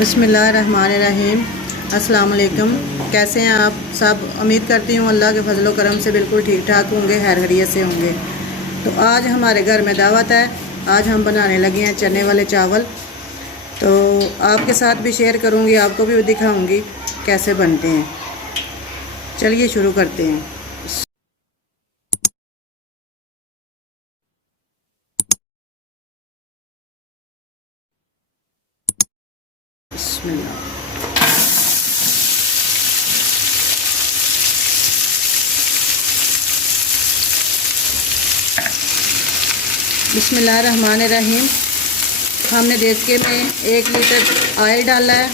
बिस्मिल्लाहिर्रहमानिर्रहीम। अस्सलाम वालेकुम। कैसे हैं आप सब? उम्मीद करती हूँ अल्लाह के फजल व करम से बिल्कुल ठीक ठाक होंगे, खैर खैरियत से होंगे। तो आज हमारे घर में दावत है। आज हम बनाने लगे हैं चने वाले चावल। तो आपके साथ भी शेयर करूँगी, आपको भी दिखाऊँगी कैसे बनते हैं। चलिए शुरू करते हैं। बिस्मिल्लाह। बिस्मिल्लाहिर्रहमानिर्रहीम। हमने देचके में 1 लीटर ऑयल डाला है,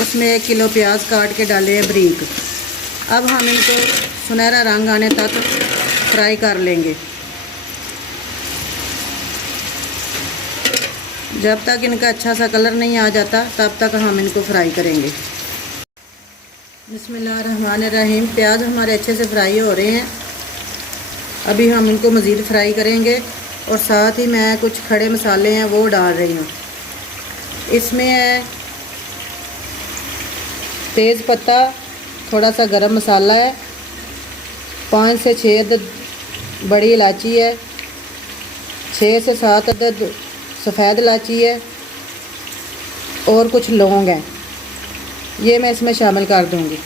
उसमें 1 किलो प्याज काट के डाले हैं बारीक। अब हम इनको सुनहरा रंग आने तक फ्राई कर लेंगे। जब तक इनका अच्छा सा कलर नहीं आ जाता तब तक हम इनको फ्राई करेंगे। बिस्मिल्लाहिर्रहमानिर्रहीम। प्याज हमारे अच्छे से फ्राई हो रहे हैं। अभी हम इनको मज़ीद फ्राई करेंगे और साथ ही मैं कुछ खड़े मसाले हैं वो डाल रही हूँ। इसमें है तेज़ पत्ता, थोड़ा सा गरम मसाला है, 5 से 6 अदद बड़ी इलायची है, 6 से 7 अदद सफ़ेद इलायची है और कुछ लौंग हैं। ये मैं इसमें शामिल कर दूँगी।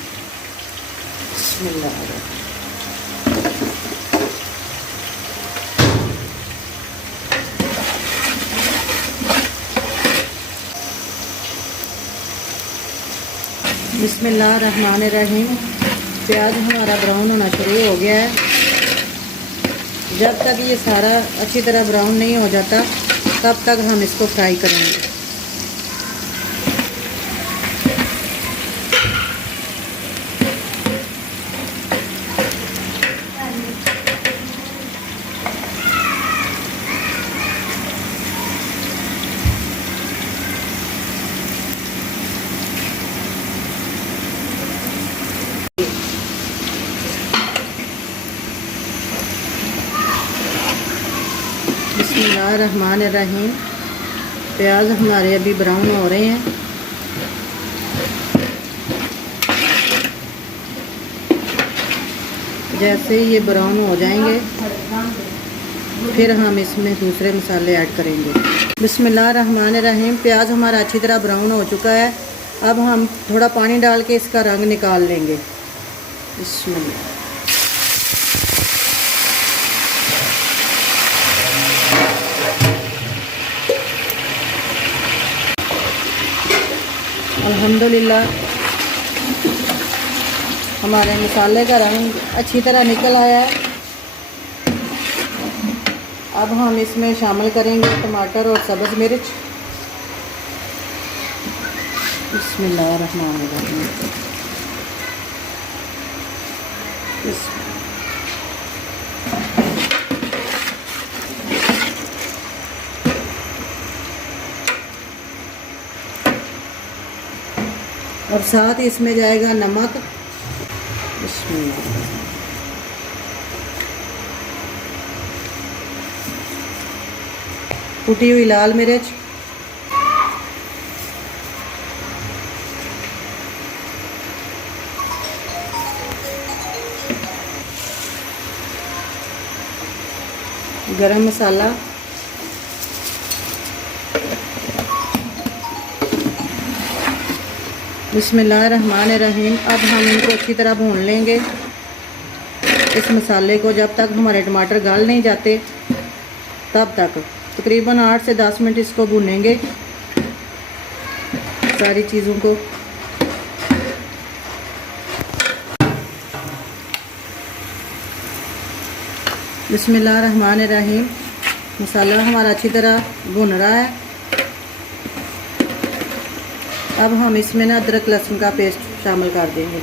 बिस्मिल्लाहिर्रहमानिर्रहीम। प्याज हमारा ब्राउन होना शुरू हो गया है। जब तक ये सारा अच्छी तरह ब्राउन नहीं हो जाता तब तक हम इसको फ्राई करेंगे। बिस्मिल्लाहिर्रहमानिर्रहीम। प्याज हमारे अभी ब्राउन हो रहे हैं। जैसे ही ये ब्राउन हो जाएंगे फिर हम इसमें दूसरे मसाले ऐड करेंगे। बिस्मिल्लाहिर्रहमानिर्रहीम। प्याज हमारा अच्छी तरह ब्राउन हो चुका है। अब हम थोड़ा पानी डाल के इसका रंग निकाल लेंगे। बिस्मिल्लाह। अल्हम्दुलिल्लाह हमारे मसाले का रंग अच्छी तरह निकल आया है। अब हम इसमें शामिल करेंगे टमाटर और सब्ज़ मिर्च। बिस्मिल्लाहिर्रहमानिर्रहीम। और साथ ही इसमें जाएगा नमक। कुटी हुई लाल मिर्च, गरम मसाला, बिस्मिल्लाहिर्रहमानिर्रहीम। अब हम इनको अच्छी तरह भून लेंगे इस मसाले को, जब तक हमारे टमाटर गल नहीं जाते तब तक। तकरीबन 8 से 10 मिनट इसको भूनेंगे सारी चीज़ों को। बिस्मिल्लाहिर्रहमानिर्रहीम। मसाला हमारा अच्छी तरह भुन रहा है। अब हम इसमें ना अदरक लहसुन का पेस्ट शामिल कर देंगे।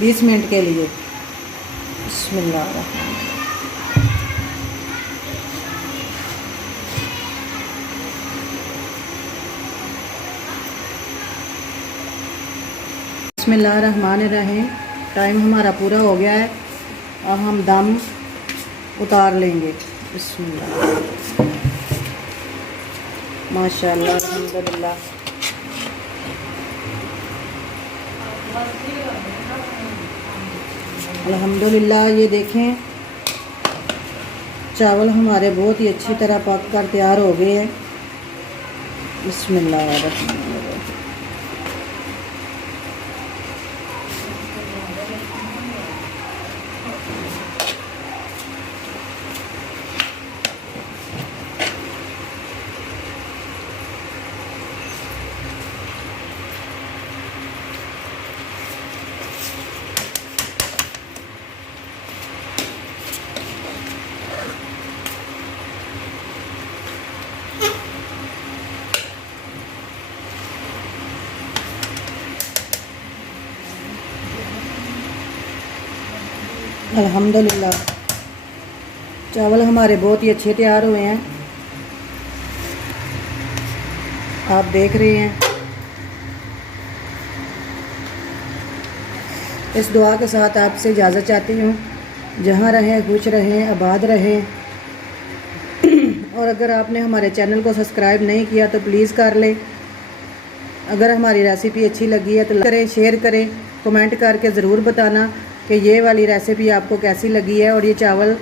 20 मिनट के लिए। बिस्मिल्लाह। बिस्मिल्लाहिर्रहमानिर्रहीम। टाइम हमारा पूरा हो गया है, अब हम दम उतार लेंगे। बिस्मिल्लाह। माशाअल्लाह, अल्हम्दुलिल्लाह। अल्हम्दुलिल्लाह, ये देखें चावल हमारे बहुत ही अच्छी तरह पक कर तैयार हो गए हैं। बिस्मिल्लाह। अल्हम्दुलिल्लाह, चावल हमारे बहुत ही अच्छे तैयार हुए हैं, आप देख रहे हैं। इस दुआ के साथ आपसे इजाज़त चाहती हूँ, जहाँ रहें खुश रहें, आबाद रहें। और अगर आपने हमारे चैनल को सब्सक्राइब नहीं किया तो प्लीज़ कर लें। अगर हमारी रेसिपी अच्छी लगी है तो करें, शेयर करें, कमेंट करके ज़रूर बताना कि ये वाली रेसिपी आपको कैसी लगी है और ये चावल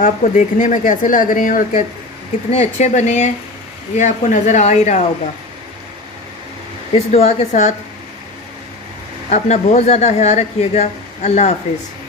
आपको देखने में कैसे लग रहे हैं और कितने अच्छे बने हैं, ये आपको नज़र आ ही रहा होगा। इस दुआ के साथ अपना बहुत ज़्यादा ख्याल रखिएगा। अल्लाह हाफिज़।